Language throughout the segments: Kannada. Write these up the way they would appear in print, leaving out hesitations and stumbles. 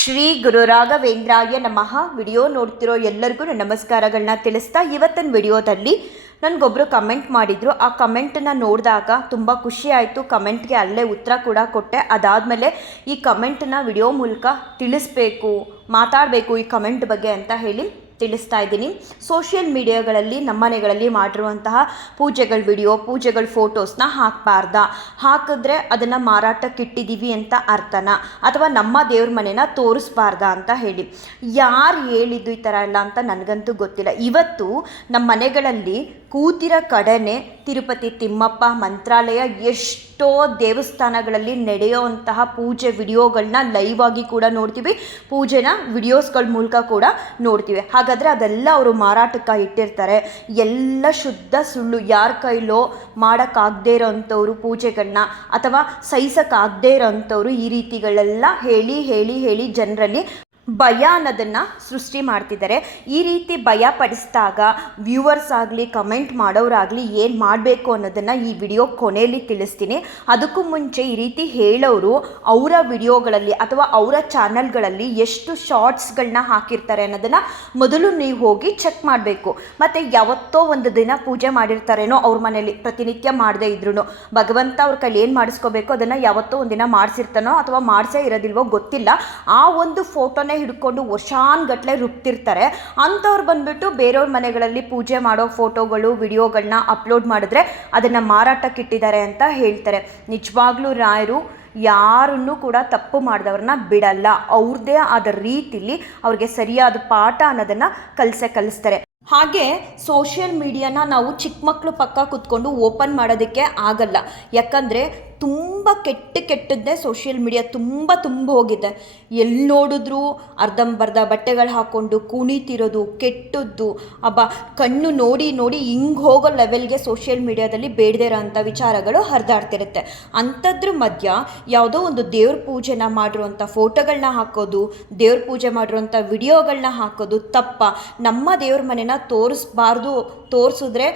ಶ್ರೀ ಗುರು ರಾಘವೇಂದ್ರಾಯ ನಮಃ. ವಿಡಿಯೋ ನೋಡ್ತಿರೋ ಎಲ್ಲರಿಗೂ ನಮಸ್ಕಾರಗಳನ್ನ ತಿಳಿಸ್ತಾ ಇವತ್ತಿನ ವಿಡಿಯೋದಲ್ಲಿ ನನಗೊಬ್ಬರು ಕಮೆಂಟ್ ಮಾಡಿದರು. ಆ ಕಮೆಂಟನ್ನು ನೋಡಿದಾಗ ತುಂಬ ಖುಷಿ ಆಯಿತು. ಕಮೆಂಟ್ಗೆ ಅಲ್ಲೇ ಉತ್ತರ ಕೂಡ ಕೊಟ್ಟೆ. ಅದಾದಮೇಲೆ ಈ ಕಮೆಂಟನ್ನು ವಿಡಿಯೋ ಮೂಲಕ ತಿಳಿಸ್ಬೇಕು, ಮಾತಾಡಬೇಕು ಈ ಕಮೆಂಟ್ ಬಗ್ಗೆ ಅಂತ ಹೇಳಿ ತಿಳಿಸ್ತಾ ಇದ್ದೀನಿ. ಸೋಷಿಯಲ್ ಮೀಡಿಯಾಗಳಲ್ಲಿ ನಮ್ಮನೆಗಳಲ್ಲಿ ಮಾಡಿರುವಂತಹ ಪೂಜೆಗಳ ವಿಡಿಯೋ, ಪೂಜೆಗಳ ಫೋಟೋಸ್ನ ಹಾಕಬಾರ್ದಾ? ಹಾಕಿದ್ರೆ ಅದನ್ನು ಮಾರಾಟಕ್ಕಿಟ್ಟಿದ್ದೀವಿ ಅಂತ ಅರ್ಥನಾ? ಅಥವಾ ನಮ್ಮ ದೇವ್ರ ಮನೆನ ತೋರಿಸ್ಬಾರ್ದಾ ಅಂತ ಹೇಳಿ ಯಾರು ಹೇಳಿದ್ದು ಈ ಥರ ಎಲ್ಲ ಅಂತ ನನಗಂತೂ ಗೊತ್ತಿಲ್ಲ. ಇವತ್ತು ನಮ್ಮ ಮನೆಗಳಲ್ಲಿ ಕೂತಿರೋ ಕಡೆನೇ ತಿರುಪತಿ ತಿಮ್ಮಪ್ಪ, ಮಂತ್ರಾಲಯ, ಎಷ್ಟೋ ದೇವಸ್ಥಾನಗಳಲ್ಲಿ ನಡೆಯುವಂತಹ ಪೂಜೆ ವಿಡಿಯೋಗಳನ್ನ ಲೈವ್ ಆಗಿ ಕೂಡ ನೋಡ್ತೀವಿ, ಪೂಜೆನ ವಿಡಿಯೋಸ್ಗಳ ಮೂಲಕ ಕೂಡ ನೋಡ್ತೀವಿ. ಹಾಗಾದರೆ ಅದೆಲ್ಲ ಅವರು ಮಾರಾಟಕ್ಕೆ ಇಟ್ಟಿರ್ತಾರೆ. ಎಲ್ಲ ಶುದ್ಧ ಸುಳ್ಳು. ಯಾರ ಕೈಲೋ ಮಾಡೋಕ್ಕಾಗದೇ ಇರೋಂಥವ್ರು ಪೂಜೆಗಳನ್ನ ಅಥವಾ ಸಹಿಸೋಕ್ಕಾಗದೇ ಇರೋಂಥವ್ರು ಈ ರೀತಿಗಳೆಲ್ಲ ಹೇಳಿ ಜನರಲ್ಲಿ ಭಯ ಅನ್ನೋದನ್ನು ಸೃಷ್ಟಿ ಮಾಡ್ತಿದ್ದಾರೆ. ಈ ರೀತಿ ಭಯ ಪಡಿಸಿದಾಗ ವ್ಯೂವರ್ಸ್ ಆಗಲಿ ಕಮೆಂಟ್ ಮಾಡೋರಾಗಲಿ ಏನು ಮಾಡಬೇಕು ಅನ್ನೋದನ್ನು ಈ ವಿಡಿಯೋ ಕೊನೆಯಲ್ಲಿ ತಿಳಿಸ್ತೀನಿ. ಅದಕ್ಕೂ ಮುಂಚೆ ಈ ರೀತಿ ಹೇಳೋರು ಅವರ ವಿಡಿಯೋಗಳಲ್ಲಿ ಅಥವಾ ಅವರ ಚಾನಲ್ಗಳಲ್ಲಿ ಎಷ್ಟು ಶಾರ್ಟ್ಸ್ಗಳನ್ನ ಹಾಕಿರ್ತಾರೆ ಅನ್ನೋದನ್ನು ಮೊದಲು ನೀವು ಹೋಗಿ ಚೆಕ್ ಮಾಡಬೇಕು. ಮತ್ತು ಯಾವತ್ತೋ ಒಂದು ದಿನ ಪೂಜೆ ಮಾಡಿರ್ತಾರೇನೋ ಅವ್ರ ಮನೇಲಿ, ಪ್ರತಿನಿತ್ಯ ಮಾಡದೇ ಇದ್ರೂ ಭಗವಂತ ಅವ್ರ ಕೈಲಿ ಏನು ಮಾಡಿಸ್ಕೋಬೇಕು ಅದನ್ನು ಯಾವತ್ತೋ ಒಂದಿನ ಮಾಡಿಸಿರ್ತಾನೋ ಅಥವಾ ಮಾಡಿಸೇ ಇರೋದಿಲ್ವೋ ಗೊತ್ತಿಲ್ಲ. ಆ ಒಂದು ಫೋಟೋನೇ ಹಿಡ್ಕೊಂಡು ವರ್ಷಾನ್ಗಟ್ಲೆ ರುಬ್ತಿರ್ತಾರೆ. ಅಂಥವ್ರು ಬಂದ್ಬಿಟ್ಟು ಬೇರೆಯವ್ರ ಮನೆಗಳಲ್ಲಿ ಪೂಜೆ ಮಾಡೋ ಫೋಟೋಗಳು ವಿಡಿಯೋಗಳನ್ನ ಅಪ್ಲೋಡ್ ಮಾಡಿದ್ರೆ ಅದನ್ನು ಮಾರಾಟಕ್ಕಿಟ್ಟಿದ್ದಾರೆ ಅಂತ ಹೇಳ್ತಾರೆ. ನಿಜವಾಗ್ಲೂ ರಾಯರು ಯಾರನ್ನೂ ಕೂಡ ತಪ್ಪು ಮಾಡಿದವ್ರನ್ನ ಬಿಡಲ್ಲ. ಅವ್ರದ್ದೇ ಆದ ರೀತಿಲಿ ಅವ್ರಿಗೆ ಸರಿಯಾದ ಪಾಠ ಅನ್ನೋದನ್ನು ಕಲಿಸ್ತಾರೆ. ಹಾಗೆ ಸೋಷಿಯಲ್ ಮೀಡಿಯಾನ ನಾವು ಚಿಕ್ಕ ಮಕ್ಕಳು ಪಕ್ಕ ಕೂತ್ಕೊಂಡು ಓಪನ್ ಮಾಡೋದಕ್ಕೆ ಆಗಲ್ಲ. ಯಾಕಂದರೆ ತುಂಬ ಕೆಟ್ಟದ್ದೇ ಸೋಷಿಯಲ್ ಮೀಡಿಯಾ ತುಂಬ ಹೋಗಿದೆ. ಎಲ್ಲಿ ನೋಡಿದ್ರೂ ಅರ್ಧಂಬರ್ಧ ಬಟ್ಟೆಗಳು ಹಾಕ್ಕೊಂಡು ಕುಣಿತಿರೋದು, ಕೆಟ್ಟದ್ದು, ಕಣ್ಣು ನೋಡಿ ಹಿಂಗೆ ಹೋಗೋ ಲೆವೆಲ್ಗೆ ಸೋಷಿಯಲ್ ಮೀಡಿಯಾದಲ್ಲಿ ಬೇಡದೇ ಇರೋಂಥ ವಿಚಾರಗಳು ಹರಿದಾಡ್ತಿರುತ್ತೆ. ಅಂಥದ್ರ ಮಧ್ಯ ಯಾವುದೋ ಒಂದು ದೇವ್ರ ಪೂಜೆನ ಮಾಡಿರುವಂಥ ಫೋಟೋಗಳನ್ನ ಹಾಕೋದು, ದೇವ್ರ ಪೂಜೆ ಮಾಡಿರುವಂಥ ವಿಡಿಯೋಗಳನ್ನ ಹಾಕೋದು ತಪ್ಪ? ನಮ್ಮ ದೇವ್ರ ಮನೆನ ತೋರಿಸ್ಬಾರ್ದು, ತೋರಿಸಿದ್ರೆ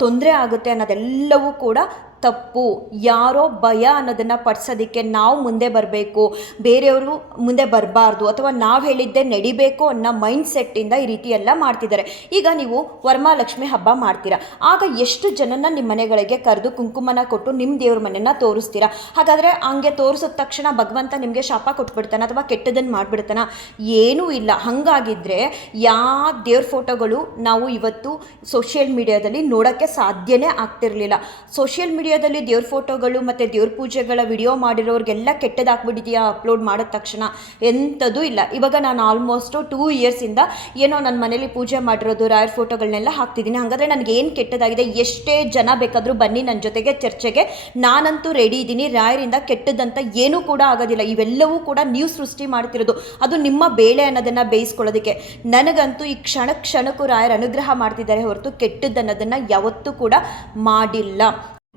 ತೊಂದರೆ ಆಗುತ್ತೆ ಅನ್ನೋದೆಲ್ಲವೂ ಕೂಡ ತಪ್ಪು. ಯಾರೋ ಭಯ ಅನ್ನೋದನ್ನು ಪಡಿಸೋದಕ್ಕೆ ನಾವು ಮುಂದೆ ಬರಬೇಕು, ಬೇರೆಯವರು ಮುಂದೆ ಬರಬಾರ್ದು, ಅಥವಾ ನಾವು ಹೇಳಿದ್ದೇ ನಡಿಬೇಕು ಅನ್ನೋ ಮೈಂಡ್ ಸೆಟ್ಟಿಂದ ಈ ರೀತಿ ಎಲ್ಲ ಮಾಡ್ತಿದ್ದಾರೆ. ಈಗ ನೀವು ವರಮಹಾಲಕ್ಷ್ಮಿ ಹಬ್ಬ ಮಾಡ್ತೀರಾ, ಆಗ ಎಷ್ಟು ಜನನ ನಿಮ್ಮ ಮನೆಗಳಿಗೆ ಕರೆದು ಕುಂಕುಮನ ಕೊಟ್ಟು ನಿಮ್ಮ ದೇವ್ರ ಮನೆನ ತೋರಿಸ್ತೀರಾ? ಹಾಗಾದರೆ ಹಂಗೆ ತೋರಿಸಿದ ತಕ್ಷಣ ಭಗವಂತ ನಿಮಗೆ ಶಾಪ ಕೊಟ್ಬಿಡ್ತಾನೆ ಅಥವಾ ಕೆಟ್ಟದನ್ನು ಮಾಡಿಬಿಡ್ತಾನ? ಏನೂ ಇಲ್ಲ. ಹಾಗಾಗಿದ್ದರೆ ಯಾವ ದೇವ್ರ ಫೋಟೋಗಳು ನಾವು ಇವತ್ತು ಸೋಷಿಯಲ್ ಮೀಡಿಯಾದಲ್ಲಿ ನೋಡೋಕ್ಕೆ ಸಾಧ್ಯನೇ ಆಗ್ತಿರಲಿಲ್ಲ. ಸೋಷಿಯಲ್ ಮೀಡಿಯಾದಲ್ಲಿ ದೇವ್ರ ಫೋಟೋಗಳು ಮತ್ತು ದೇವ್ರ ಪೂಜೆಗಳ ವಿಡಿಯೋ ಮಾಡಿರೋರಿಗೆಲ್ಲ ಕೆಟ್ಟದಾಗ್ಬಿಟ್ಟಿದೆಯಾ ಅಪ್ಲೋಡ್ ಮಾಡಿದ ತಕ್ಷಣ? ಎಂಥದೂ ಇಲ್ಲ. ಇವಾಗ ನಾನು ಆಲ್ಮೋಸ್ಟು 2 ಇಯರ್ಸಿಂದ ಏನೋ ನನ್ನ ಮನೇಲಿ ಪೂಜೆ ಮಾಡಿರೋದು ರಾಯರ್ ಫೋಟೋಗಳನ್ನೆಲ್ಲ ಹಾಕ್ತಿದ್ದೀನಿ. ಹಾಗಾದರೆ ನನಗೇನು ಕೆಟ್ಟದಾಗಿದೆ? ಎಷ್ಟೇ ಜನ ಬೇಕಾದರೂ ಬನ್ನಿ ನನ್ನ ಜೊತೆಗೆ ಚರ್ಚೆಗೆ, ನಾನಂತೂ ರೆಡಿ ಇದ್ದೀನಿ. ರಾಯರಿಂದ ಕೆಟ್ಟದಂತ ಏನೂ ಕೂಡ ಆಗೋದಿಲ್ಲ. ಇವೆಲ್ಲವೂ ಕೂಡ ನೀವು ಸೃಷ್ಟಿ ಮಾಡ್ತಿರೋದು, ಅದು ನಿಮ್ಮ ಬೇಳೆ ಅನ್ನೋದನ್ನು ಬೇಯಿಸ್ಕೊಳ್ಳೋದಕ್ಕೆ. ನನಗಂತೂ ಈ ಕ್ಷಣಕ್ಕೂ ರಾಯರ್ ಅನುಗ್ರಹ ಮಾಡ್ತಿದ್ದಾರೆ ಹೊರತು ಕೆಟ್ಟದ್ದನ್ನೋದನ್ನು ಯಾವತ್ತೂ ಕೂಡ ಮಾಡಿಲ್ಲ.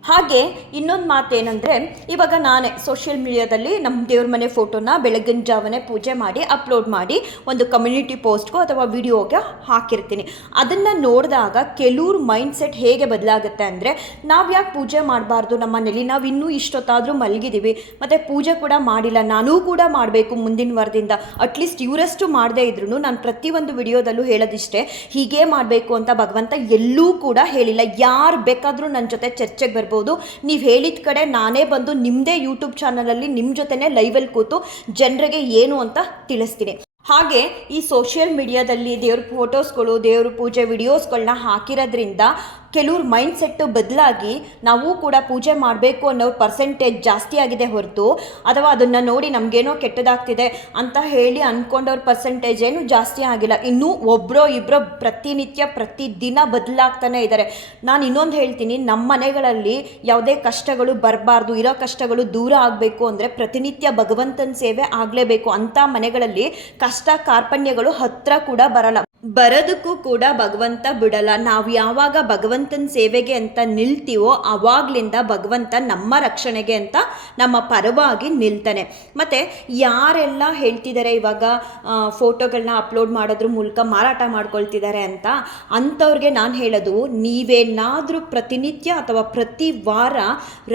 ಹಾಗೆ ಇನ್ನೊಂದು ಮಾತೇನೆಂದರೆ, ಇವಾಗ ನಾನೇ ಸೋಷಿಯಲ್ ಮೀಡಿಯಾದಲ್ಲಿ ನಮ್ಮ ದೇವ್ರ ಮನೆ ಫೋಟೋನ ಬೆಳಗಿನ ಜಾವನೆ ಪೂಜೆ ಮಾಡಿ ಅಪ್ಲೋಡ್ ಮಾಡಿ ಒಂದು ಕಮ್ಯುನಿಟಿ ಪೋಸ್ಟ್ಗೋ ಅಥವಾ ವಿಡಿಯೋಗೆ ಹಾಕಿರ್ತೀನಿ. ಅದನ್ನು ನೋಡಿದಾಗ ಕೆಲವ್ರ ಮೈಂಡ್ಸೆಟ್ ಹೇಗೆ ಬದಲಾಗುತ್ತೆ ಅಂದರೆ, ನಾವು ಯಾಕೆ ಪೂಜೆ ಮಾಡಬಾರ್ದು ನಮ್ಮ ಮನೇಲಿ? ನಾವು ಇನ್ನೂ ಇಷ್ಟೊತ್ತಾದರೂ ಮಲಗಿದ್ದೀವಿ ಮತ್ತು ಪೂಜೆ ಕೂಡ ಮಾಡಿಲ್ಲ, ನಾನೂ ಕೂಡ ಮಾಡಬೇಕು ಮುಂದಿನ ವಾರದಿಂದ. ಅಟ್ಲೀಸ್ಟ್ ಇವರಷ್ಟು ಮಾಡದೇ ಇದ್ರೂ ನಾನು ಪ್ರತಿಯೊಂದು ವಿಡಿಯೋದಲ್ಲೂ ಹೇಳೋದಿಷ್ಟೇ, ಹೀಗೆ ಮಾಡಬೇಕು ಅಂತ ಭಗವಂತ ಎಲ್ಲೂ ಕೂಡ ಹೇಳಿಲ್ಲ. ಯಾರು ಬೇಕಾದರೂ ನನ್ನ ಜೊತೆ ಚರ್ಚೆಗೆ ಬರ್ಬೋದು. ನೀವು ಹೇಳಿದ ಕಡೆ ನಾನೇ ಬಂದು ನಿಮ್ಮದೇ ಯೂಟ್ಯೂಬ್ ಚಾನಲಲ್ಲಿ ನಿಮ್ಮ ಜೊತೆನೇ ಲೈವಲ್ಲಿ ಕೂತು ಜನರಿಗೆ ಏನು ಅಂತ ತಿಳಿಸ್ತೀನಿ. ಹಾಗೆ ಈ ಸೋಷಿಯಲ್ ಮೀಡಿಯಾದಲ್ಲಿ ದೇವ್ರ ಫೋಟೋಸ್ಗಳು, ದೇವ್ರ ಪೂಜೆ ವಿಡಿಯೋಸ್ಗಳನ್ನ ಹಾಕಿರೋದ್ರಿಂದ ಕೆಲವ್ರ ಮೈಂಡ್ಸೆಟ್ಟು ಬದಲಾಗಿ ನಾವು ಕೂಡ ಪೂಜೆ ಮಾಡಬೇಕು ಅನ್ನೋ ಪರ್ಸೆಂಟೇಜ್ ಜಾಸ್ತಿ ಆಗಿದೆ ಹೊರತು, ಅಥವಾ ಅದನ್ನು ನೋಡಿ ನಮಗೇನೋ ಕೆಟ್ಟದಾಗ್ತಿದೆ ಅಂತ ಹೇಳಿ ಅಂದ್ಕೊಂಡವ್ರ ಪರ್ಸೆಂಟೇಜ್ ಏನು ಜಾಸ್ತಿ ಆಗಿಲ್ಲ. ಇನ್ನೂ ಒಬ್ಬರೋ ಇಬ್ಬರೋ ಪ್ರತಿನಿತ್ಯ ಪ್ರತಿದಿನ ಬದಲಾಗ್ತಾನೆ ಇದ್ದಾರೆ. ನಾನು ಇನ್ನೊಂದು ಹೇಳ್ತೀನಿ, ನಮ್ಮ ಮನೆಗಳಲ್ಲಿ ಯಾವುದೇ ಕಷ್ಟಗಳು ಬರಬಾರ್ದು, ಇರೋ ಕಷ್ಟಗಳು ದೂರ ಆಗಬೇಕು ಅಂದರೆ ಪ್ರತಿನಿತ್ಯ ಭಗವಂತನ ಸೇವೆ ಆಗಲೇಬೇಕು. ಅಂಥ ಮನೆಗಳಲ್ಲಿ ಕಷ್ಟ ಕಾರ್ಪಣ್ಯಗಳು ಹತ್ತಿರ ಕೂಡ ಬರಲ್ಲ. ಬರೋದಕ್ಕೂ ಕೂಡ ಭಗವಂತ ಬಿಡಲ್ಲ. ನಾವು ಯಾವಾಗ ಭಗವಂತನ ಸೇವೆಗೆ ಅಂತ ನಿಲ್ತೀವೋ ಆವಾಗಲಿಂದ ಭಗವಂತ ನಮ್ಮ ರಕ್ಷಣೆಗೆ ಅಂತ ನಮ್ಮ ಪರವಾಗಿ ನಿಲ್ತಾನೆ. ಮತ್ತು ಯಾರೆಲ್ಲ ಹೇಳ್ತಿದ್ದಾರೆ ಇವಾಗ ಫೋಟೋಗಳನ್ನ ಅಪ್ಲೋಡ್ ಮಾಡೋದ್ರ ಮೂಲಕ ಮಾರಾಟ ಮಾಡ್ಕೊಳ್ತಿದ್ದಾರೆ ಅಂತ, ಅಂಥವ್ರಿಗೆ ನಾನು ಹೇಳೋದು, ನೀವೇನಾದರೂ ಪ್ರತಿನಿತ್ಯ ಅಥವಾ ಪ್ರತಿ ವಾರ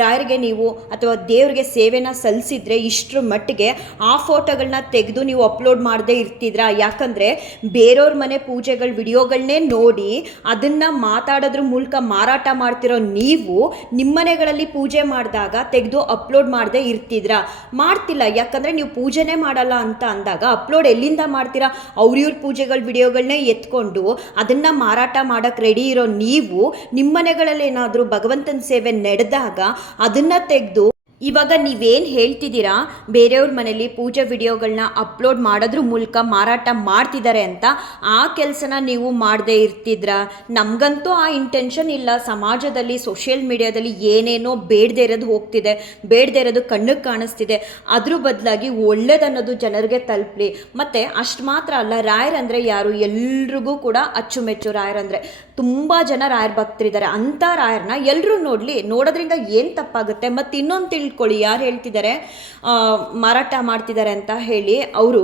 ರಾಯರಿಗೆ ನೀವು ಅಥವಾ ದೇವ್ರಿಗೆ ಸೇವೆನ ಸಲ್ಲಿಸಿದ್ರೆ ಇಷ್ಟರ ಮಟ್ಟಿಗೆ ಆ ಫೋಟೋಗಳನ್ನ ತೆಗೆದು ನೀವು ಅಪ್ಲೋಡ್ ಮಾಡದೇ ಇರ್ತಿದ್ರಾ? ಯಾಕಂದರೆ ಬೇರೆಯವ್ರ ಮನೆ ಪೂಜೆಗಳ ವಿಡಿಯೋಗಳನ್ನೇ ನೋಡಿ ಅದನ್ನು ಮಾತಾಡೋದ್ರ ಮೂಲಕ ಮಾರಾಟ ಮಾಡ್ತಿರೋ ನೀವು ನಿಮ್ಮನೆಗಳಲ್ಲಿ ಪೂಜೆ ಮಾಡಿದಾಗ ತೆಗೆದು ಅಪ್ಲೋಡ್ ಮಾಡದೆ ಇರ್ತಿದ್ರಾ? ಮಾಡ್ತಿಲ್ಲ. ಯಾಕಂದರೆ ನೀವು ಪೂಜೆನೇ ಮಾಡಲ್ಲ ಅಂತ ಅಂದಾಗ ಅಪ್ಲೋಡ್ ಎಲ್ಲಿಂದ ಮಾಡ್ತೀರಾ? ಅವ್ರಿವ್ರ ಪೂಜೆಗಳ ವಿಡಿಯೋಗಳನ್ನೇ ಎತ್ಕೊಂಡು ಅದನ್ನು ಮಾರಾಟ ಮಾಡೋಕ್ಕೆ ರೆಡಿ ಇರೋ ನೀವು ನಿಮ್ಮನೆಗಳಲ್ಲಿ ಏನಾದರೂ ಭಗವಂತನ ಸೇವೆ ನಡೆದಾಗ ಅದನ್ನು ತೆಗೆದು ಇವಾಗ ನೀವೇನು ಹೇಳ್ತಿದ್ದೀರಾ ಬೇರೆಯವ್ರ ಮನೇಲಿ ಪೂಜೆ ವಿಡಿಯೋಗಳನ್ನ ಅಪ್ಲೋಡ್ ಮಾಡೋದ್ರ ಮೂಲಕ ಮಾರಾಟ ಮಾಡ್ತಿದ್ದಾರೆ ಅಂತ, ಆ ಕೆಲಸನ ನೀವು ಮಾಡದೇ ಇರ್ತಿದ್ರಾ? ನಮಗಂತೂ ಆ ಇಂಟೆನ್ಷನ್ ಇಲ್ಲ. ಸಮಾಜದಲ್ಲಿ ಸೋಷಿಯಲ್ ಮೀಡಿಯಾದಲ್ಲಿ ಏನೇನೋ ಬೇಡದೇ ಇರೋದು ಹೋಗ್ತಿದೆ, ಬೇಡದೇ ಇರೋದು ಕಣ್ಣಿಗೆ ಕಾಣಿಸ್ತಿದೆ. ಅದ್ರ ಬದಲಾಗಿ ಒಳ್ಳೇದನ್ನೋದು ಜನರಿಗೆ ತಲುಪಲಿ. ಮತ್ತು ಅಷ್ಟು ಮಾತ್ರ ಅಲ್ಲ, ರಾಯರಂದರೆ ಯಾರು? ಎಲ್ರಿಗೂ ಕೂಡ ಅಚ್ಚುಮೆಚ್ಚು. ರಾಯರಂದರೆ ತುಂಬ ಜನ ರಾಯರ ಭಕ್ತರಿದ್ದಾರೆ. ಅಂಥ ರಾಯರನ್ನ ಎಲ್ಲರೂ ನೋಡಲಿ, ನೋಡೋದ್ರಿಂದ ಏನು ತಪ್ಪಾಗುತ್ತೆ? ಮತ್ತು ಇನ್ನೊಂದು ತಿಳ್ಕೊಳ್ಳಿ, ಯಾರು ಹೇಳ್ತಿದ್ದಾರೆ ಮಾರಾಟ ಮಾಡ್ತಿದ್ದಾರೆ ಅಂತ ಹೇಳಿ, ಅವರು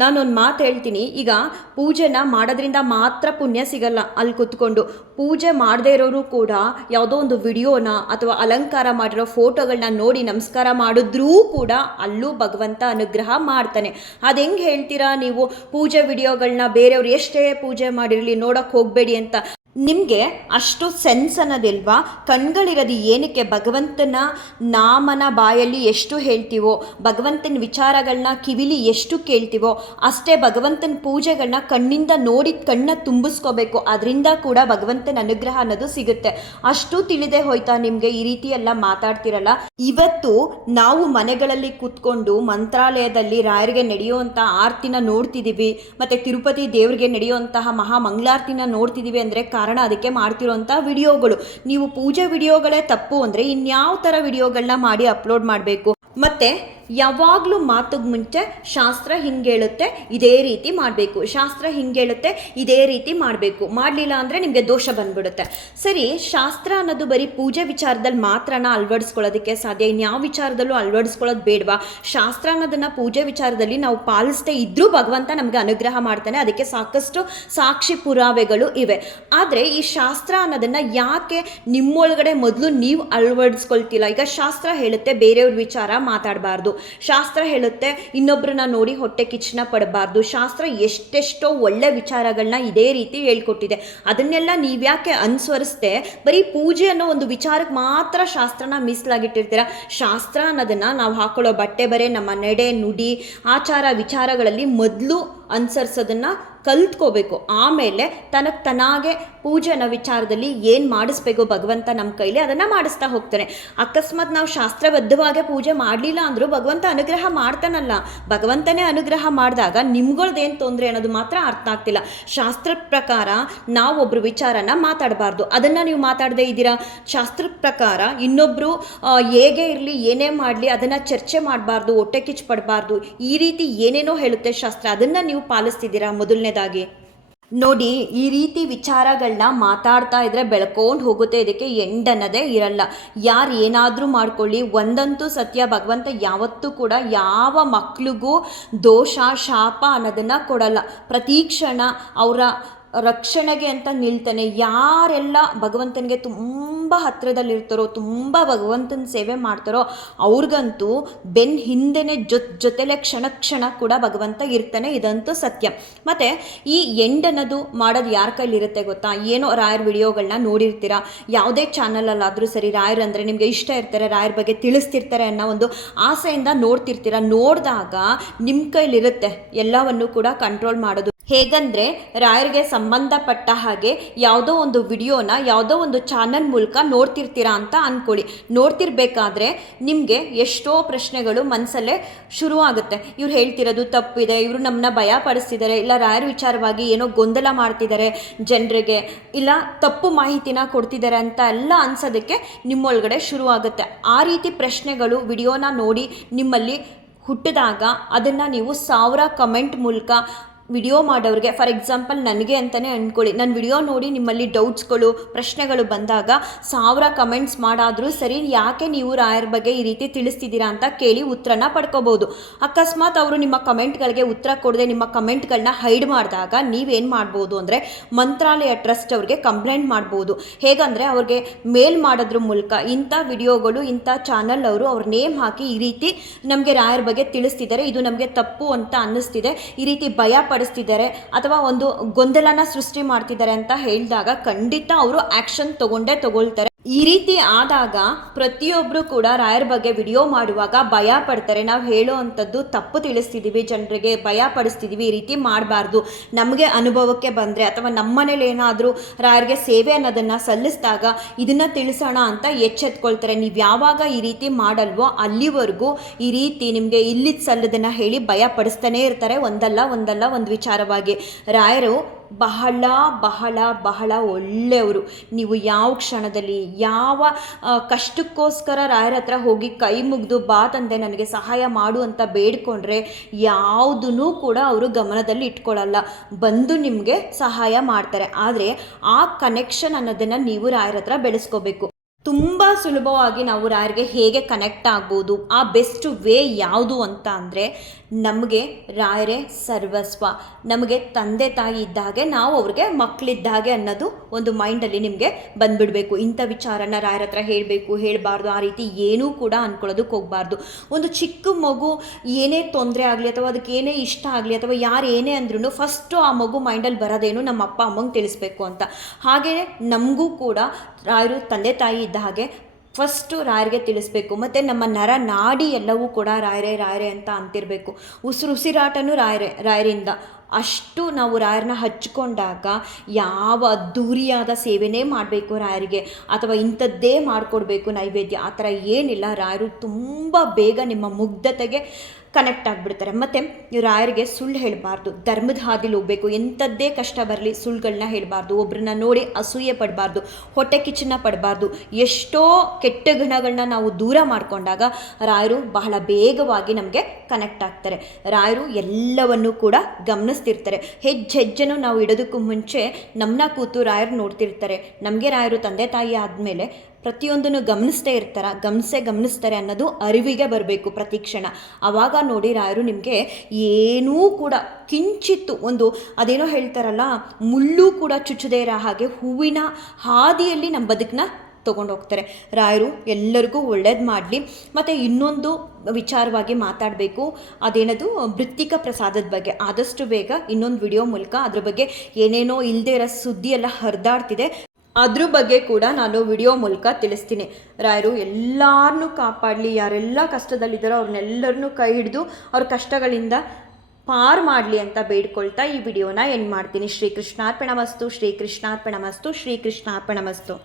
ನಾನೊಂದು ಮಾತು ಹೇಳ್ತೀನಿ. ಈಗ ಪೂಜೆನ ಮಾಡೋದ್ರಿಂದ ಮಾತ್ರ ಪುಣ್ಯ ಸಿಗಲ್ಲ. ಅಲ್ಲಿ ಕುತ್ಕೊಂಡು ಪೂಜೆ ಮಾಡದೇ ಇರೋರು ಕೂಡ ಯಾವುದೋ ಒಂದು ವಿಡಿಯೋನ ಅಥವಾ ಅಲಂಕಾರ ಮಾಡಿರೋ ಫೋಟೋಗಳನ್ನ ನೋಡಿ ನಮಸ್ಕಾರ ಮಾಡಿದ್ರೂ ಕೂಡ ಅಲ್ಲೂ ಭಗವಂತ ಅನುಗ್ರಹ ಮಾಡ್ತಾನೆ. ಅದು ಹೆಂಗೆ ಹೇಳ್ತೀರಾ ನೀವು? ಪೂಜೆ ವಿಡಿಯೋಗಳನ್ನ ಬೇರೆಯವ್ರು ಎಷ್ಟೇ ಪೂಜೆ ಮಾಡಿರಲಿ ನೋಡೋಕ್ಕೆ ಹೋಗಬೇಡಿ ಅಂತ. ನಿಮಗೆ ಅಷ್ಟು ಸೆನ್ಸ್ ಅನ್ನೋದಿಲ್ವಾ? ಕಣ್ಗಳಿರೋದು ಏನಕ್ಕೆ? ಭಗವಂತನ ನಾಮನ ಬಾಯಲ್ಲಿ ಎಷ್ಟು ಹೇಳ್ತೀವೋ, ಭಗವಂತನ ವಿಚಾರಗಳನ್ನ ಕಿವಿಲಿ ಎಷ್ಟು ಕೇಳ್ತೀವೋ ಅಷ್ಟೇ ಭಗವಂತನ ಪೂಜೆಗಳನ್ನ ಕಣ್ಣಿಂದ ನೋಡಿ ಕಣ್ಣ ತುಂಬಿಸ್ಕೋಬೇಕು. ಅದರಿಂದ ಕೂಡ ಭಗವಂತನ ಅನುಗ್ರಹ ಅನ್ನೋದು ಸಿಗುತ್ತೆ. ಅಷ್ಟು ತಿಳಿದೇ ಹೋಯ್ತಾ ನಿಮಗೆ? ಈ ರೀತಿ ಎಲ್ಲ ಮಾತಾಡ್ತಿರಲ್ಲ. ಇವತ್ತು ನಾವು ಮನೆಗಳಲ್ಲಿ ಕೂತ್ಕೊಂಡು ಮಂತ್ರಾಲಯದಲ್ಲಿ ರಾಯರಿಗೆ ನಡೆಯುವಂಥ ಆರತಿನ ನೋಡ್ತಿದ್ದೀವಿ, ಮತ್ತು ತಿರುಪತಿ ದೇವರಿಗೆ ನಡೆಯುವಂತಹ ಮಹಾ ಮಂಗಳಾರತಿನ ನೋಡ್ತಿದ್ದೀವಿ ಅಂದರೆ ಕಾರಣ ಅದಕ್ಕೆ ಮಾಡ್ತಿರೋಂಥ ವಿಡಿಯೋಗಳು. ನೀವು ಪೂಜೆ ವಿಡಿಯೋಗಳೇ ತಪ್ಪು ಅಂದರೆ ಇನ್ಯಾವ ಥರ ವಿಡಿಯೋಗಳನ್ನ ಮಾಡಿ ಅಪ್ಲೋಡ್ ಮಾಡಬೇಕು? ಮತ್ತು ಯಾವಾಗಲೂ ಮಾತಿಗೆ ಮುಂಚೆ ಶಾಸ್ತ್ರ ಹಿಂಗೆ ಹೇಳುತ್ತೆ ಇದೇ ರೀತಿ ಮಾಡಬೇಕು, ಶಾಸ್ತ್ರ ಹಿಂಗೆ ಹೇಳುತ್ತೆ ಇದೇ ರೀತಿ ಮಾಡಬೇಕು, ಮಾಡಲಿಲ್ಲ ಅಂದರೆ ನಿಮಗೆ ದೋಷ ಬಂದ್ಬಿಡುತ್ತೆ. ಸರಿ, ಶಾಸ್ತ್ರ ಅನ್ನೋದು ಬರೀ ಪೂಜೆ ವಿಚಾರದಲ್ಲಿ ಮಾತ್ರನ ಅಳವಡಿಸ್ಕೊಳ್ಳೋದಕ್ಕೆ ಸಾಧ್ಯ? ಇನ್ಯಾವ ವಿಚಾರದಲ್ಲೂ ಅಳವಡಿಸ್ಕೊಳ್ಳೋದು ಬೇಡವಾ? ಶಾಸ್ತ್ರ ಅನ್ನೋದನ್ನು ಪೂಜೆ ವಿಚಾರದಲ್ಲಿ ನಾವು ಪಾಲಿಸದೇ ಇದ್ದರೂ ಭಗವಂತ ನಮಗೆ ಅನುಗ್ರಹ ಮಾಡ್ತಾನೆ. ಅದಕ್ಕೆ ಸಾಕಷ್ಟು ಸಾಕ್ಷಿ ಪುರಾವೆಗಳು ಇವೆ. ಆದರೆ ಈ ಶಾಸ್ತ್ರ ಅನ್ನೋದನ್ನು ಯಾಕೆ ನಿಮ್ಮೊಳಗಡೆ ಮೊದಲು ನೀವು ಅಳವಡಿಸ್ಕೊಳ್ತಿಲ್ಲ? ಈಗ ಶಾಸ್ತ್ರ ಹೇಳುತ್ತೆ ಬೇರೆಯವ್ರ ವಿಚಾರ ಮಾತಾಡಬಾರ್ದು, ಶಾಸ್ತ್ರ ಹೇಳುತ್ತೆ ಇನ್ನೊಬ್ಬರನ್ನ ನೋಡಿ ಹೊಟ್ಟೆ ಕಿಚ್ಚನ ಪಡಬಾರ್ದು, ಶಾಸ್ತ್ರ ಎಷ್ಟೆಷ್ಟೋ ಒಳ್ಳೆ ವಿಚಾರಗಳನ್ನ ಇದೇ ರೀತಿ ಹೇಳ್ಕೊಟ್ಟಿದೆ. ಅದನ್ನೆಲ್ಲ ನೀವ್ಯಾಕೆ ಅನುಸರಿಸ್ದೆ ಬರೀ ಪೂಜೆ ಅನ್ನೋ ಒಂದು ವಿಚಾರಕ್ಕೆ ಮಾತ್ರ ಶಾಸ್ತ್ರನ ಮೀಸಲಾಗಿಟ್ಟಿರ್ತೀರ? ಶಾಸ್ತ್ರ ಅನ್ನೋದನ್ನು ನಾವು ಹಾಕೊಳ್ಳೋ ಬಟ್ಟೆ ಬರೆ, ನಮ್ಮ ನಡೆ ನುಡಿ ಆಚಾರ ವಿಚಾರಗಳಲ್ಲಿ ಮೊದಲು ಅನುಸರಿಸೋದನ್ನು ಕಲ್ತ್ಕೋಬೇಕು. ಆಮೇಲೆ ತನಗೆ ಪೂಜೆನ ವಿಚಾರದಲ್ಲಿ ಏನು ಮಾಡಿಸ್ಬೇಕು ಭಗವಂತ ನಮ್ಮ ಕೈಲಿ ಅದನ್ನು ಮಾಡಿಸ್ತಾ ಹೋಗ್ತಾನೆ. ಅಕಸ್ಮಾತ್ ನಾವು ಶಾಸ್ತ್ರಬದ್ಧವಾಗಿ ಪೂಜೆ ಮಾಡಲಿಲ್ಲ ಅಂದರೂ ಭಗವಂತ ಅನುಗ್ರಹ ಮಾಡ್ತಾನಲ್ಲ. ಭಗವಂತನೇ ಅನುಗ್ರಹ ಮಾಡಿದಾಗ ನಿಮ್ಗಳ್ದೇನು ತೊಂದರೆ ಅನ್ನೋದು ಮಾತ್ರ ಅರ್ಥ ಆಗ್ತಿಲ್ಲ. ಶಾಸ್ತ್ರದ ಪ್ರಕಾರ ನಾವೊಬ್ಬರು ವಿಚಾರನ ಮಾತಾಡಬಾರ್ದು, ಅದನ್ನು ನೀವು ಮಾತಾಡದೇ ಇದ್ದೀರಾ. ಶಾಸ್ತ್ರದ ಪ್ರಕಾರ ಇನ್ನೊಬ್ಬರು ಹೇಗೆ ಇರಲಿ ಏನೇ ಮಾಡಲಿ ಅದನ್ನು ಚರ್ಚೆ ಮಾಡಬಾರ್ದು, ಹೊಟ್ಟೆ ಕಿಚ್ಚು ಪಡಬಾರ್ದು, ಈ ರೀತಿ ಏನೇನೋ ಹೇಳುತ್ತೆ ಶಾಸ್ತ್ರ. ಅದನ್ನು ನೀವು ಪಾಲಿಸ್ತಿದ್ದೀರಾ? ಮೊದಲನೇದಾಗಿ ನೋಡಿ, ಈ ರೀತಿ ವಿಚಾರಗಳನ್ನ ಮಾತಾಡ್ತಾ ಇದ್ರೆ ಬೆಳ್ಕೊಂಡು ಹೋಗುತ್ತೆ. ಇದಕ್ಕೆ ಎಂಡ್ ಅನ್ನೋದೇ ಇರಲ್ಲ. ಯಾರು ಏನಾದರೂ ಮಾಡ್ಕೊಳ್ಳಿ, ಒಂದಂತೂ ಸತ್ಯ, ಭಗವಂತ ಯಾವತ್ತೂ ಕೂಡ ಯಾವ ಮಕ್ಳಿಗೂ ದೋಷ ಶಾಪ ಅನ್ನೋದನ್ನು ಕೊಡಲ್ಲ. ಪ್ರತಿ ಕ್ಷಣ ಅವರ ರಕ್ಷಣೆಗೆ ಅಂತ ನಿಲ್ತಾನೆ. ಯಾರೆಲ್ಲ ಭಗವಂತನಿಗೆ ತುಂಬ ಹತ್ತಿರದಲ್ಲಿರ್ತಾರೋ, ತುಂಬ ಭಗವಂತನ ಸೇವೆ ಮಾಡ್ತಾರೋ ಅವ್ರಿಗಂತೂ ಬೆನ್ನ ಹಿಂದೆನೇ ಜೊತೆಲೆ ಕ್ಷಣ ಕೂಡ ಭಗವಂತ ಇರ್ತಾನೆ. ಇದಂತೂ ಸತ್ಯ. ಮತ್ತು ಈ ಎಂಡ್ ಅನ್ನೋದು ಮಾಡೋದು ಯಾರ ಕೈಲಿರುತ್ತೆ ಗೊತ್ತಾ? ಏನೋ ರಾಯರ್ ವಿಡಿಯೋಗಳನ್ನ ನೋಡಿರ್ತೀರ, ಯಾವುದೇ ಚಾನಲಲ್ಲಾದರೂ ಸರಿ, ರಾಯರ್ ಅಂದರೆ ನಿಮಗೆ ಇಷ್ಟ ಇರ್ತಾರೆ, ರಾಯರ ಬಗ್ಗೆ ತಿಳಿಸ್ತಿರ್ತಾರೆ ಅನ್ನೋ ಒಂದು ಆಸೆಯಿಂದ ನೋಡ್ತಿರ್ತೀರ. ನೋಡಿದಾಗ ನಿಮ್ಮ ಕೈಲಿರುತ್ತೆ ಎಲ್ಲವನ್ನೂ ಕೂಡ ಕಂಟ್ರೋಲ್ ಮಾಡೋದು. ಹೇಗಂದರೆ ರಾಯರಿಗೆ ಸಂಬಂಧಪಟ್ಟ ಹಾಗೆ ಯಾವುದೋ ಒಂದು ವಿಡಿಯೋನ ಯಾವುದೋ ಒಂದು ಚಾನಲ್ ಮೂಲಕ ನೋಡ್ತಿರ್ತೀರಾ ಅಂತ ಅಂದ್ಕೊಳ್ಳಿ. ನೋಡ್ತಿರ್ಬೇಕಾದ್ರೆ ನಿಮಗೆ ಎಷ್ಟೋ ಪ್ರಶ್ನೆಗಳು ಮನಸ್ಸಲ್ಲೇ ಶುರುವಾಗುತ್ತೆ. ಇವ್ರು ಹೇಳ್ತಿರೋದು ತಪ್ಪಿದೆ, ಇವರು ನಮ್ಮನ್ನ ಭಯ ಪಡಿಸ್ತಿದ್ದಾರೆ, ಇಲ್ಲ ರಾಯರ ವಿಚಾರವಾಗಿ ಏನೋ ಗೊಂದಲ ಮಾಡ್ತಿದ್ದಾರೆ ಜನರಿಗೆ, ಇಲ್ಲ ತಪ್ಪು ಮಾಹಿತಿನ ಕೊಡ್ತಿದ್ದಾರೆ ಅಂತ ಎಲ್ಲ ಅನ್ಸೋದಕ್ಕೆ ನಿಮ್ಮೊಳಗಡೆ ಶುರುವಾಗುತ್ತೆ. ಆ ರೀತಿ ಪ್ರಶ್ನೆಗಳು ವಿಡಿಯೋನ ನೋಡಿ ನಿಮ್ಮಲ್ಲಿ ಹುಟ್ಟಿದಾಗ ಅದನ್ನು ನೀವು 1000 ಕಮೆಂಟ್ ಮೂಲಕ ವಿಡಿಯೋ ಮಾಡೋರಿಗೆ, ಫಾರ್ ಎಕ್ಸಾಂಪಲ್ ನನಗೆ ಅಂತಲೇ ಅಂದ್ಕೊಳ್ಳಿ, ನನ್ನ ವಿಡಿಯೋ ನೋಡಿ ನಿಮ್ಮಲ್ಲಿ ಡೌಟ್ಸ್ಗಳು ಪ್ರಶ್ನೆಗಳು ಬಂದಾಗ 1000 ಕಮೆಂಟ್ಸ್ ಮಾಡಾದರೂ ಸರಿ, ಯಾಕೆ ನೀವು ರಾಯರ ಬಗ್ಗೆ ಈ ರೀತಿ ತಿಳಿಸ್ತಿದ್ದೀರಾ ಅಂತ ಕೇಳಿ ಉತ್ತರನ ಪಡ್ಕೋಬೋದು. ಅಕಸ್ಮಾತ್ ಅವರು ನಿಮ್ಮ ಕಮೆಂಟ್ಗಳಿಗೆ ಉತ್ತರ ಕೊಡದೆ ನಿಮ್ಮ ಕಮೆಂಟ್ಗಳನ್ನ ಹೈಡ್ ಮಾಡಿದಾಗ ನೀವೇನು ಮಾಡ್ಬೋದು ಅಂದರೆ ಮಂತ್ರಾಲಯ ಟ್ರಸ್ಟ್ ಅವ್ರಿಗೆ ಕಂಪ್ಲೇಂಟ್ ಮಾಡ್ಬೋದು. ಹೇಗಂದರೆ ಅವ್ರಿಗೆ ಮೇಲ್ ಮಾಡೋದ್ರ ಮೂಲಕ ಇಂಥ ವಿಡಿಯೋಗಳು ಇಂಥ ಚಾನಲ್ ಅವರು ಅವ್ರ ನೇಮ್ ಹಾಕಿ ಈ ರೀತಿ ನಮಗೆ ರಾಯರ ಬಗ್ಗೆ ತಿಳಿಸ್ತಿದ್ದಾರೆ, ಇದು ನಮಗೆ ತಪ್ಪು ಅಂತ ಅನ್ನಿಸ್ತಿದೆ, ಈ ರೀತಿ ಭಯ ಪಡಿಸ್ತಿದ್ದಾರೆ ಅಥವಾ ಒಂದು ಗೊಂದಲನ ಸೃಷ್ಟಿ ಮಾಡ್ತಿದ್ದಾರೆ ಅಂತ ಹೇಳಿದಾಗ ಖಂಡಿತ ಅವರು ಆ್ಯಕ್ಷನ್ ತಗೊಳ್ತಾರೆ. ಈ ರೀತಿ ಆದಾಗ ಪ್ರತಿಯೊಬ್ಬರು ಕೂಡ ರಾಯರ ಬಗ್ಗೆ ವಿಡಿಯೋ ಮಾಡುವಾಗ ಭಯ ಪಡ್ತಾರೆ. ನಾವು ಹೇಳೋ ಅಂಥದ್ದು ತಪ್ಪು ತಿಳಿಸ್ತಿದ್ದೀವಿ, ಜನರಿಗೆ ಭಯ ಪಡಿಸ್ತಿದ್ದೀವಿ, ಈ ರೀತಿ ಮಾಡಬಾರ್ದು. ನಮಗೆ ಅನುಭವಕ್ಕೆ ಬಂದರೆ ಅಥವಾ ನಮ್ಮ ಮನೇಲಿ ಏನಾದರೂ ರಾಯರಿಗೆ ಸೇವೆ ಅನ್ನೋದನ್ನು ಸಲ್ಲಿಸಿದಾಗ ಇದನ್ನು ತಿಳಿಸೋಣ ಅಂತ ಎಚ್ಚೆತ್ಕೊಳ್ತಾರೆ. ನೀವು ಯಾವಾಗ ಈ ರೀತಿ ಮಾಡಲ್ವೋ ಅಲ್ಲಿವರೆಗೂ ಈ ರೀತಿ ನಿಮಗೆ ಇಲ್ಲಿದ್ದು ಸಲ್ಲದನ್ನು ಹೇಳಿ ಭಯ ಪಡಿಸ್ತಾನೇ ಇರ್ತಾರೆ. ಒಂದು ವಿಚಾರವಾಗಿ ರಾಯರು ಬಹಳ ಬಹಳ ಬಹಳ ಒಳ್ಳೆಯವರು. ನೀವು ಯಾವ ಕ್ಷಣದಲ್ಲಿ ಯಾವ ಕಷ್ಟಕ್ಕೋಸ್ಕರ ರಾಯರ ಹತ್ರ ಹೋಗಿ ಕೈ ಮುಗಿದು ಬಾ ತಂದೆ ನನಗೆ ಸಹಾಯ ಮಾಡು ಅಂತ ಬೇಡ್ಕೊಂಡ್ರೆ ಯಾವುದೂ ಕೂಡ ಅವರು ಗಮನದಲ್ಲಿ ಇಟ್ಕೊಳ್ಳಲ್ಲ, ಬಂದು ನಿಮಗೆ ಸಹಾಯ ಮಾಡ್ತಾರೆ. ಆದರೆ ಆ ಕನೆಕ್ಷನ್ ಅನ್ನೋದನ್ನು ನೀವು ರಾಯರ ಹತ್ರ ಬೆಳೆಸ್ಕೋಬೇಕು. ತುಂಬ ಸುಲಭವಾಗಿ ನಾವು ರಾಯರಿಗೆ ಹೇಗೆ ಕನೆಕ್ಟ್ ಆಗ್ಬೋದು, ಆ ಬೆಸ್ಟ್ ವೇ ಯಾವುದು ಅಂತ ಅಂದರೆ ನಮಗೆ ರಾಯರೇ ಸರ್ವಸ್ವ. ನಮಗೆ ತಂದೆ ತಾಯಿ ಇದ್ದಾಗೆ, ನಾವು ಅವ್ರಿಗೆ ಮಕ್ಕಳಿದ್ದಾಗೆ ಅನ್ನೋದು ಒಂದು ಮೈಂಡಲ್ಲಿ ನಿಮಗೆ ಬಂದುಬಿಡಬೇಕು. ಇಂಥ ವಿಚಾರನ ರಾಯರ ಹತ್ರ ಹೇಳಬಾರ್ದು, ಆ ರೀತಿ ಏನೂ ಕೂಡ ಅಂದ್ಕೊಳ್ಳೋದಕ್ಕೆ ಹೋಗಬಾರ್ದು. ಒಂದು ಚಿಕ್ಕ ಮಗು ಏನೇ ತೊಂದರೆ ಆಗಲಿ ಅಥವಾ ಅದಕ್ಕೆ ಏನೇ ಇಷ್ಟ ಆಗಲಿ ಅಥವಾ ಯಾರು ಏನೇ ಅಂದ್ರೂ ಫಸ್ಟು ಆ ಮಗು ಮೈಂಡಲ್ಲಿ ಬರೋದೇನು ನಮ್ಮ ಅಪ್ಪ ಅಮ್ಮಂಗೆ ತಿಳಿಸ್ಬೇಕು ಅಂತ. ಹಾಗೆಯೇ ನಮಗೂ ಕೂಡ ರಾಯರು ತಂದೆ ತಾಯಿ ಇದ್ದ ಹಾಗೆ ಫಸ್ಟು ರಾಯರಿಗೆ ತಿಳಿಸ್ಬೇಕು. ಮತ್ತು ನಮ್ಮ ನರ ನಾಡಿ ಎಲ್ಲವೂ ಕೂಡ ರಾಯರೇ ಅಂತ ಅಂತಿರಬೇಕು. ಉಸಿರಾಟನೂ ರಾಯರಿಂದ. ಅಷ್ಟು ನಾವು ರಾಯರನ್ನ ಹಚ್ಕೊಂಡಾಗ ಯಾವ ಅದ್ದೂರಿಯಾದ ಸೇವೆನೇ ಮಾಡಬೇಕು ರಾಯರಿಗೆ ಅಥವಾ ಇಂಥದ್ದೇ ಮಾಡಿಕೊಡ್ಬೇಕು ನೈವೇದ್ಯ, ಆ ಥರ ಏನಿಲ್ಲ. ರಾಯರು ತುಂಬ ಬೇಗ ನಿಮ್ಮ ಮುಗ್ಧತೆಗೆ ಕನೆಕ್ಟ್ ಆಗಿಬಿಡ್ತಾರೆ. ಮತ್ತು ರಾಯರಿಗೆ ಸುಳ್ಳು ಹೇಳಬಾರ್ದು, ಧರ್ಮದ ಹಾದಿಲಿ ಹೋಗಬೇಕು. ಎಂಥದ್ದೇ ಕಷ್ಟ ಬರಲಿ ಸುಳ್ಳುಗಳನ್ನ ಹೇಳಬಾರ್ದು, ಒಬ್ಬರನ್ನ ನೋಡಿ ಅಸೂಯೆ ಪಡಬಾರ್ದು, ಹೊಟ್ಟೆ ಕಿಚ್ಚನ್ನ ಪಡಬಾರ್ದು. ಎಷ್ಟೋ ಕೆಟ್ಟ ಗುಣಗಳನ್ನ ನಾವು ದೂರ ಮಾಡಿಕೊಂಡಾಗ ರಾಯರು ಬಹಳ ಬೇಗವಾಗಿ ನಮಗೆ ಕನೆಕ್ಟ್ ಆಗ್ತಾರೆ. ರಾಯರು ಎಲ್ಲವನ್ನೂ ಕೂಡ ಗಮನಿಸ್ತಿರ್ತಾರೆ. ಹೆಜ್ಜೆನೂ ನಾವು ಇಡೋದಕ್ಕೂ ಮುಂಚೆ ನಮ್ಮನ್ನ ಕೂತು ರಾಯರು ನೋಡ್ತಿರ್ತಾರೆ. ನಮಗೆ ರಾಯರು ತಂದೆ ತಾಯಿ ಆದಮೇಲೆ ಪ್ರತಿಯೊಂದನ್ನು ಗಮನಿಸ್ತಾರೆ ಅನ್ನೋದು ಅರಿವಿಗೆ ಬರಬೇಕು ಪ್ರತಿ ಕ್ಷಣ. ಆವಾಗ ನೋಡಿ ರಾಯರು ನಿಮಗೆ ಏನೂ ಕೂಡ ಕಿಂಚಿತ್ತು ಒಂದು ಅದೇನೋ ಹೇಳ್ತಾರಲ್ಲ, ಮುಳ್ಳು ಕೂಡ ಚುಚ್ಚದೇ ಇರೋ ಹಾಗೆ ಹೂವಿನ ಹಾದಿಯಲ್ಲಿ ನಮ್ಮ ಬದುಕನ್ನ ತೊಗೊಂಡೋಗ್ತಾರೆ. ರಾಯರು ಎಲ್ಲರಿಗೂ ಒಳ್ಳೇದು ಮಾಡಲಿ. ಮತ್ತು ಇನ್ನೊಂದು ವಿಚಾರವಾಗಿ ಮಾತಾಡಬೇಕು, ಅದೇನದು ಮೃತ್ತಿಕ ಪ್ರಸಾದದ ಬಗ್ಗೆ. ಆದಷ್ಟು ಬೇಗ ಇನ್ನೊಂದು ವಿಡಿಯೋ ಮೂಲಕ ಅದ್ರ ಬಗ್ಗೆ ಏನೇನೋ ಇಲ್ಲದೇ ಇರೋ ಸುದ್ದಿ ಎಲ್ಲ ಹರಿದಾಡ್ತಿದೆ, ಅದ್ರ ಬಗ್ಗೆ ಕೂಡ ನಾನು ವಿಡಿಯೋ ಮೂಲಕ ತಿಳಿಸ್ತೀನಿ. ರಾಯರು ಎಲ್ಲರನ್ನೂ ಕಾಪಾಡಲಿ, ಯಾರೆಲ್ಲ ಕಷ್ಟದಲ್ಲಿದ್ದಾರೋ ಅವ್ರನ್ನೆಲ್ಲರನ್ನೂ ಕೈ ಹಿಡಿದು ಅವ್ರ ಕಷ್ಟಗಳಿಂದ ಪಾರು ಮಾಡಲಿ ಅಂತ ಬೇಡ್ಕೊಳ್ತಾ ಈ ವಿಡಿಯೋನ ಎಂಡ್ ಮಾಡ್ತೀನಿ. ಶ್ರೀಕೃಷ್ಣಾರ್ಪಣಮಸ್ತು, ಶ್ರೀಕೃಷ್ಣಾರ್ಪಣಮಸ್ತು, ಶ್ರೀಕೃಷ್ಣಾರ್ಪಣಮಸ್ತು.